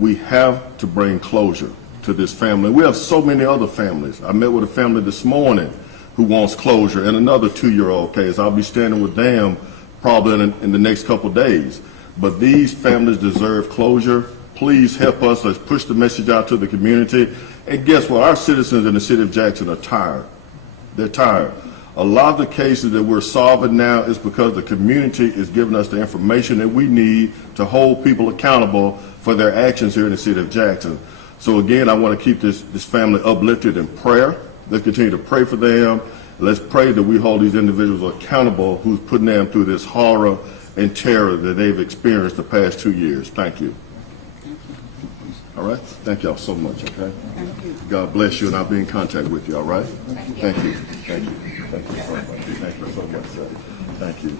We have to bring closure to this family. We have so many other families. I met with a family this morning who wants closure, and another 2-year-old case. I'll be standing with them probably in the next couple of days. But these families deserve closure. Please help us. Let's push the message out to the community. And guess what? Our citizens in the city of Jackson are tired. They're tired. A lot of the cases that we're solving now is because the community is giving us the information that we need to hold people accountable for their actions here in the city of Jackson. So again, I want to keep this family uplifted in prayer. Let's continue to pray for them. Let's pray that we hold these individuals accountable who's putting them through this horror and terror that they've experienced the past 2 years. Thank you. All right? Thank y'all so much, okay? Thank you. God bless you, and I'll be in contact with you, all right? Thank you. Thank you. Thank you so much. Thank you so much, sir. Thank you.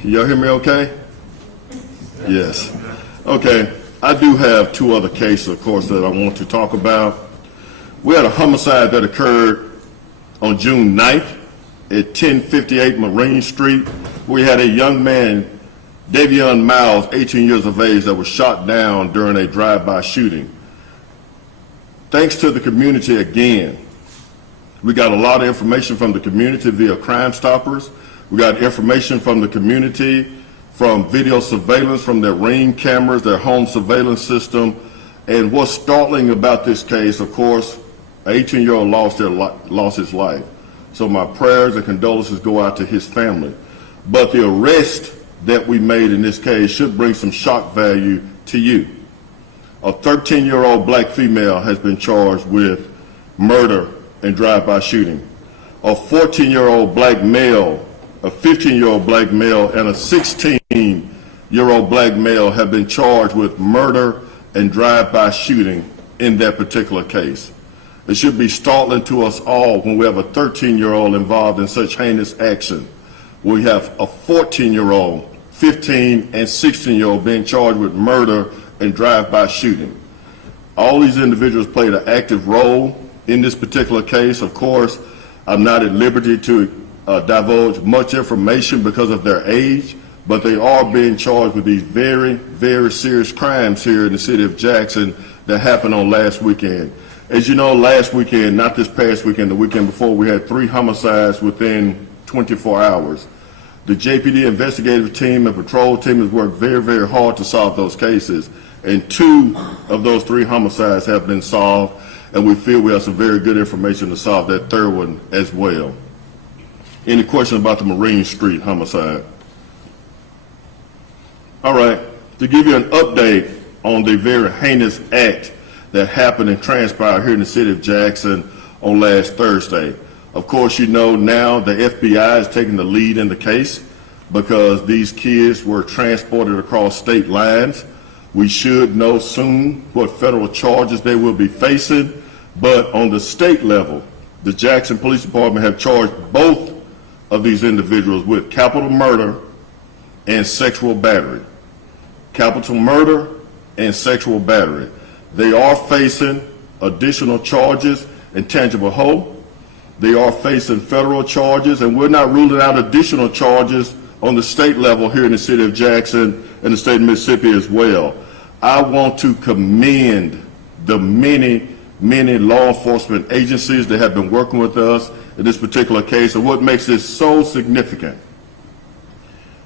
Can y'all hear me okay? Yes. Okay. I do have 2 other cases, of course, that I want to talk about. We had a homicide that occurred on June 9th at 1058 Marine Street. We had a young man, Davion Miles, 18 years of age, that was shot down during a drive-by shooting. Thanks to the community again, we got a lot of information from the community via Crime Stoppers. We got information from the community, from video surveillance, from their Ring cameras, their home surveillance system. And what's startling about this case, of course, an 18-year-old lost his life. So my prayers and condolences go out to his family. But the arrest that we made in this case should bring some shock value to you. A 13-year-old black female has been charged with murder and drive-by shooting. A 14-year-old black male, a 15-year-old black male, and a 16-year-old black male have been charged with murder and drive-by shooting in that particular case. It should be startling to us all when we have a 13-year-old involved in such heinous action. We have a 14-year-old, 15 and 16-year-old being charged with murder and drive-by shooting. All these individuals played an active role in this particular case. Of course, I'm not at liberty to divulge much information because of their age, but they are being charged with these very, very serious crimes here in the city of Jackson that happened on last weekend. As you know, last weekend, not this past weekend, the weekend before, we had 3 homicides within 24 hours. The JPD investigative team and patrol team has worked very, very hard to solve those cases, and 2 of those 3 homicides have been solved, and we feel we have some very good information to solve that 3rd one as well. Any questions about the Marine Street homicide? All right, to give you an update on the very heinous act that happened and transpired here in the city of Jackson on last Thursday. Of course, you know now the FBI is taking the lead in the case because these kids were transported across state lines. We should know soon what federal charges they will be facing, but on the state level, the Jackson Police Department have charged both of these individuals with capital murder and sexual battery. Capital murder and sexual battery. They are facing additional charges in Tangipahoa. They are facing federal charges, and we're not ruling out additional charges on the state level here in the city of Jackson and the state of Mississippi as well. I want to commend the many law enforcement agencies that have been working with us in this particular case, and what makes this so significant.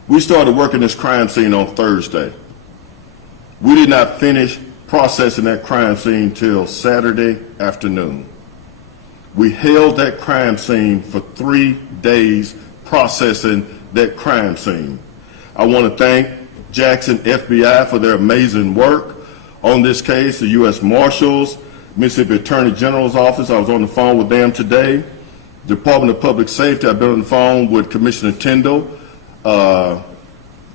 We started working this crime scene on Thursday. We did not finish processing that crime scene till Saturday afternoon. We held that crime scene for 3 days processing that crime scene. I want to thank Jackson FBI for their amazing work on this case, the U.S. Marshals, Mississippi Attorney General's office. I was on the phone with them today. Department of Public Safety, I've been on the phone with Commissioner Tyndall.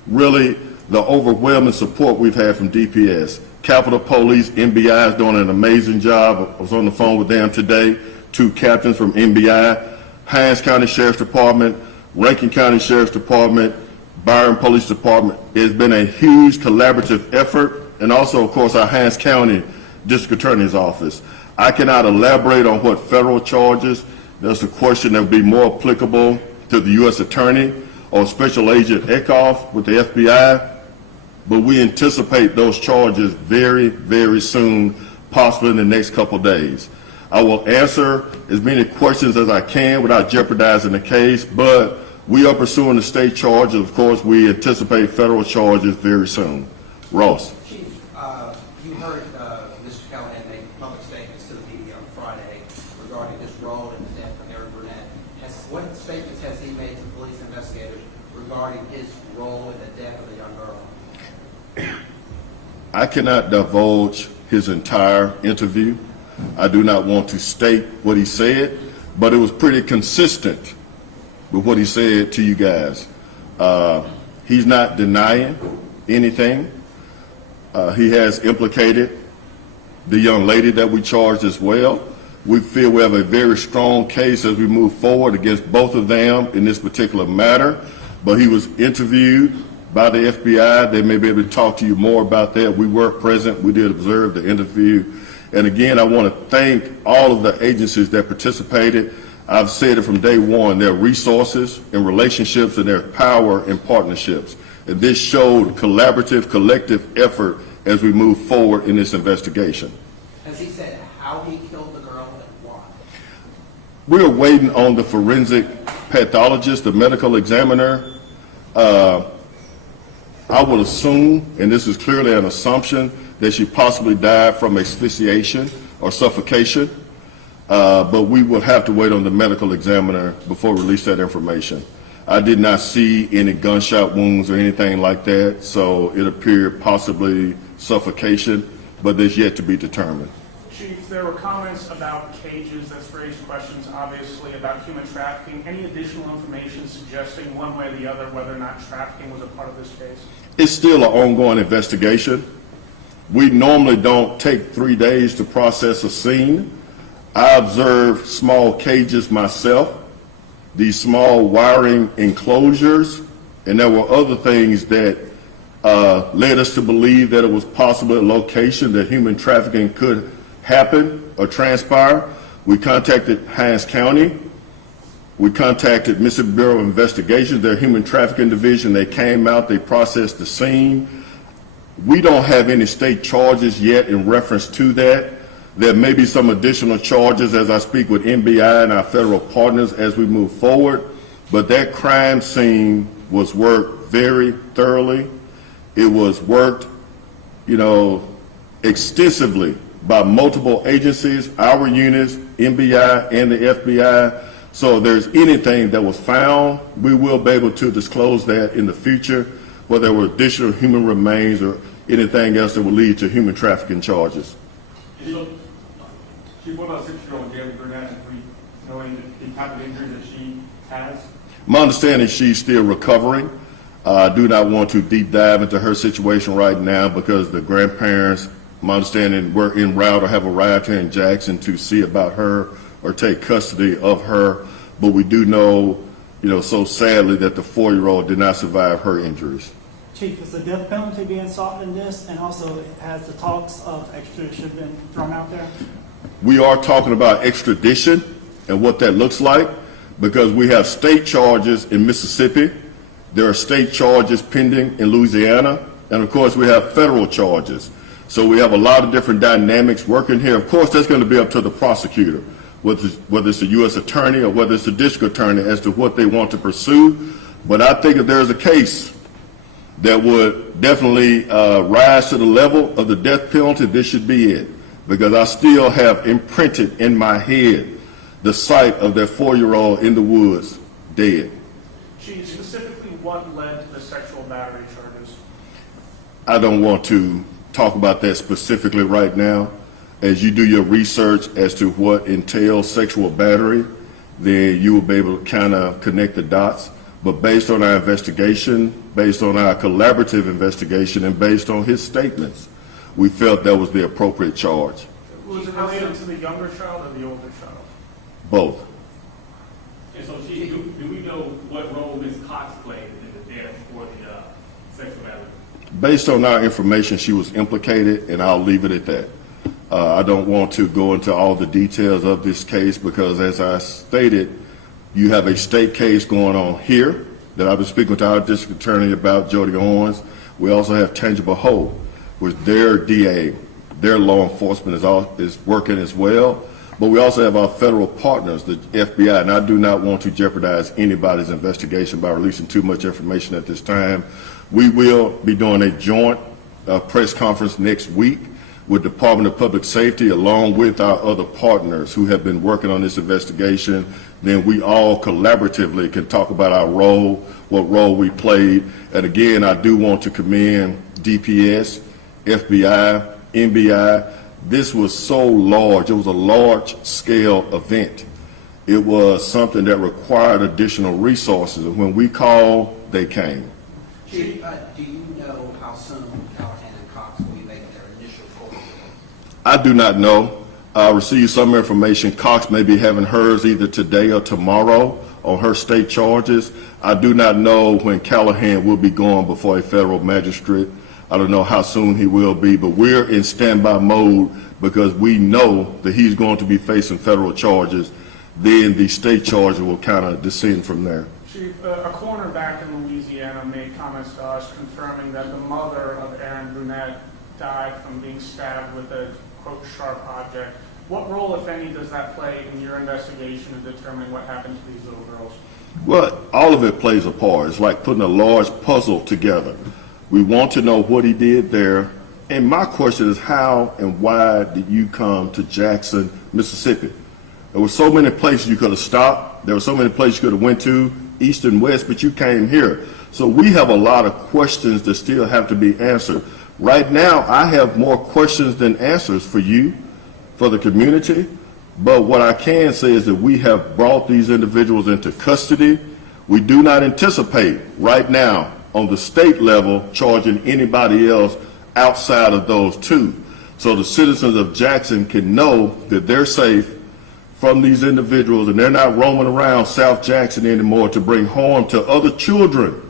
Really, the overwhelming support we've had from DPS. Capitol Police, NBI is doing an amazing job. I was on the phone with them today, 2 captains from NBI, Heinous County Sheriff's Department, Rankin County Sheriff's Department, Byron Police Department. It's been a huge collaborative effort, and also, of course, our Heinous County District Attorney's Office. I cannot elaborate on what federal charges. That's a question that would be more applicable to the U.S. Attorney or Special Agent Eckhoff with the FBI, but we anticipate those charges very, very soon, possibly in the next couple of days. I will answer as many questions as I can without jeopardizing the case, but we are pursuing the state charges. Of course, we anticipate federal charges very soon. Ross. Chief, you heard Mr. Callahan make public statements to the media on Friday regarding his role in the death of Eric Burnett. What statements has he made to police investigators regarding his role in the death of the young girl? I cannot divulge his entire interview. I do not want to state what he said, but it was pretty consistent with what he said to you guys. He's not denying anything. He has implicated the young lady that we charged as well. We feel we have a very strong case as we move forward against both of them in this particular matter, but he was interviewed by the FBI. They may be able to talk to you more about that. We were present. We did observe the interview. And again, I want to thank all of the agencies that participated. I've said it from day one, their resources and relationships and their power and partnerships. And this showed collaborative, collective effort as we move forward in this investigation. Has he said how he killed the girl and why? We're waiting on the forensic pathologist, the medical examiner. I would assume, and this is clearly an assumption, that she possibly died from asphyxiation or suffocation, but we will have to wait on the medical examiner before we release that information. I did not see any gunshot wounds or anything like that, so it appeared possibly suffocation, but there's yet to be determined. Chief, there were comments about cages that's raised questions, obviously, about human trafficking. Any additional information suggesting one way or the other whether or not trafficking was a part of this case? It's still an ongoing investigation. We normally don't take 3 days to process a scene. I observed small cages myself, these small wiring enclosures, and there were other things that led us to believe that it was possible a location that human trafficking could happen or transpire. We contacted Heinous County. We contacted Mississippi Bureau of Investigation, their human trafficking division. They came out, they processed the scene. We don't have any state charges yet in reference to that. There may be some additional charges as I speak with NBI and our federal partners as we move forward, but that crime scene was worked very thoroughly. It was worked, extensively by multiple agencies, our units, NBI and the FBI. So if there's anything that was found, we will be able to disclose that in the future, whether there were additional human remains or anything else that would lead to human trafficking charges. So, Chief, what about 6-year-old Gabby Burnett, knowing the type of injury that she has? My understanding is she's still recovering. I do not want to deep dive into her situation right now because the grandparents, my understanding, were en route or have arrived here in Jackson to see about her or take custody of her. But we do know, so sadly that the 4-year-old did not survive her injuries. Chief, is the death penalty being sought in this? And also, has the talks of extradition been thrown out there? We are talking about extradition and what that looks like because we have state charges in Mississippi. There are state charges pending in Louisiana. And of course, we have federal charges. So we have a lot of different dynamics working here. Of course, that's going to be up to the prosecutor, whether it's the U.S. attorney or whether it's the district attorney as to what they want to pursue. But I think if there's a case that would definitely rise to the level of the death penalty, this should be it. Because I still have imprinted in my head the sight of that 4-year-old in the woods, dead. Chief, specifically what led to the sexual battery charges? I don't want to talk about that specifically right now. As you do your research as to what entails sexual battery, then you will be able to kind of connect the dots. But based on our investigation, based on our collaborative investigation, and based on his statements, we felt that was the appropriate charge. Was it related to the younger child or the older child? Both. And so, Chief, do we know what role Ms. Cox played in the death for the sexual battery? Based on our information, she was implicated, and I'll leave it at that. I don't want to go into all the details of this case because, as I stated, you have a state case going on here that I've been speaking with our district attorney about, Jody Owens. We also have Tangipahoa, which their DA, their law enforcement is working as well. But we also have our federal partners, the FBI, and I do not want to jeopardize anybody's investigation by releasing too much information at this time. We will be doing a joint press conference next week with Department of Public Safety, along with our other partners who have been working on this investigation. Then we all collaboratively can talk about our role, what role we played. And again, I do want to commend DPS, FBI, NBI. This was so large. It was a large-scale event. It was something that required additional resources. And when we called, they came. Chief, do you know how soon Callahan and Cox will be making their initial court appeal? I do not know. I received some information. Cox may be having hers either today or tomorrow on her state charges. I do not know when Callahan will be going before a federal magistrate. I don't know how soon he will be, but we're in standby mode because we know that he's going to be facing federal charges. Then the state charges will kind of descend from there. Chief, a coroner back in Louisiana made comments to us confirming that the mother of Aaron Brunette died from being stabbed with a, quote, sharp object. What role, if any, does that play in your investigation in determining what happened to these little girls? Well, all of it plays a part. It's like putting a large puzzle together. We want to know what he did there. And my question is, how and why did you come to Jackson, Mississippi? There were so many places you could have stopped. There were so many places you could have went to, east and west, but you came here. So we have a lot of questions that still have to be answered. Right now, I have more questions than answers for you, for the community. But what I can say is that we have brought these individuals into custody. We do not anticipate right now on the state level charging anybody else outside of those two. So the citizens of Jackson can know that they're safe from these individuals and they're not roaming around South Jackson anymore to bring harm to other children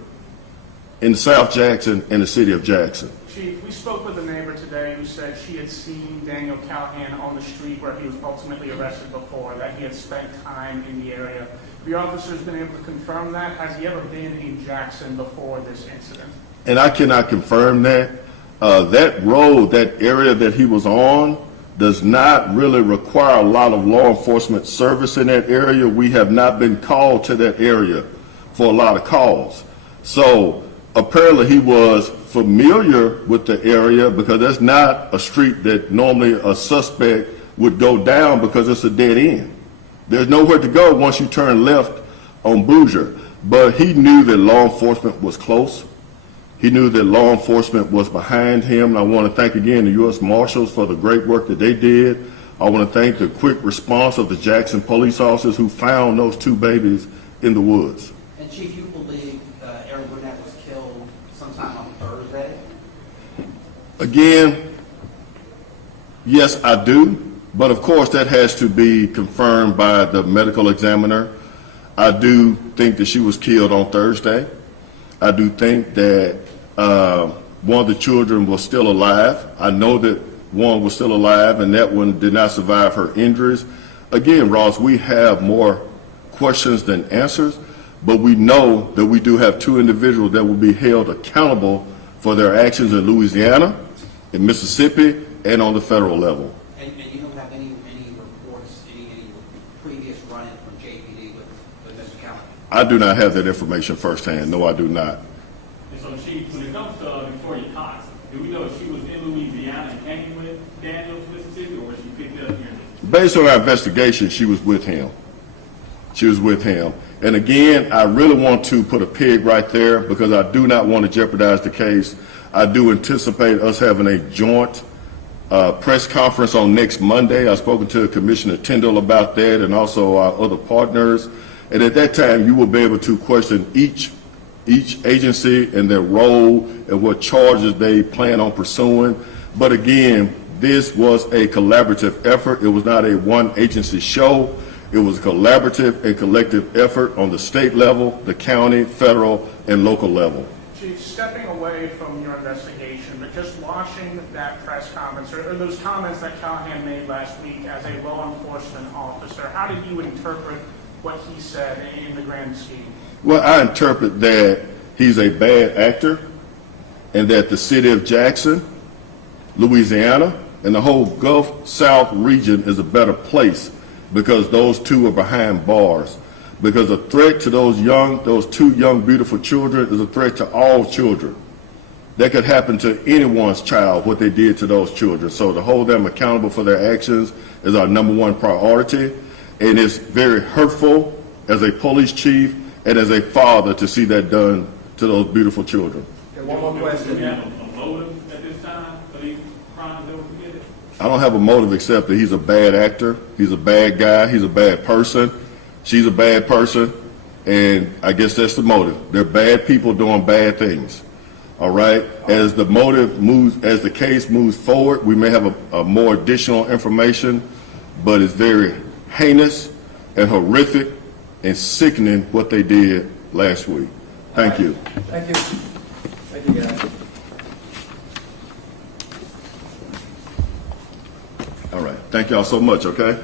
in South Jackson and the city of Jackson. Chief, we spoke with a neighbor today who said she had seen Daniel Callahan on the street where he was ultimately arrested before, that he had spent time in the area. Have your officers been able to confirm that? Has he ever been in Jackson before this incident? And I cannot confirm that. That road, that area that he was on, does not really require a lot of law enforcement service in that area. We have not been called to that area for a lot of calls. So apparently he was familiar with the area because that's not a street that normally a suspect would go down because it's a dead end. There's nowhere to go once you turn left on Bouger. But he knew that law enforcement was close. He knew that law enforcement was behind him. And I want to thank again the U.S. Marshals for the great work that they did. I want to thank the quick response of the Jackson police officers who found those two babies in the woods. And Chief, you believe Aaron Brunette was killed sometime on Thursday? Again, yes, I do. But of course, that has to be confirmed by the medical examiner. I do think that she was killed on Thursday. I do think that one of the children was still alive. I know that one was still alive and that one did not survive her injuries. Again, Ross, we have more questions than answers, but we know that we do have two individuals that will be held accountable for their actions in Louisiana, in Mississippi, and on the federal level. And you don't have any reports, any previous run-in from JPD with Mr. Callahan? I do not have that information firsthand. No, I do not. And so, Chief, when it comes to Victoria Cox, do we know if she was in Louisiana and hanging with Daniel to Mississippi, or was she picked up here? Based on our investigation, she was with him. She was with him. And again, I really want to put a peg right there because I do not want to jeopardize the case. I do anticipate us having a joint press conference on next Monday. I've spoken to Commissioner Tyndall about that and also our other partners. And at that time, you will be able to question each agency and their role and what charges they plan on pursuing. But again, this was a collaborative effort. It was not a one agency show. It was a collaborative and collective effort on the state level, the county, federal, and local level. Chief, stepping away from your investigation, but just watching that press conference or those comments that Callahan made last week as a law enforcement officer, how did you interpret what he said in the grand scheme? Well, I interpret that he's a bad actor and that the city of Jackson, Louisiana, and the whole Gulf South region is a better place because those two are behind bars. Because a threat to those two young, beautiful children is a threat to all children. That could happen to anyone's child, what they did to those children. So to hold them accountable for their actions is our #1 priority. And it's very hurtful as a police chief and as a father to see that done to those beautiful children. Okay, one more Do we question. have a motive at this time for these crimes that were committed? I don't have a motive except that he's a bad actor, he's a bad guy, he's a bad person, she's a bad person, and I guess that's the motive. They're bad people doing bad things. All right? As the motive moves, as the case moves forward, we may have a more additional information, but it's very heinous and horrific and sickening what they did last week. Thank you. Thank you. Thank you, guys. All right. Thank y'all so much, okay?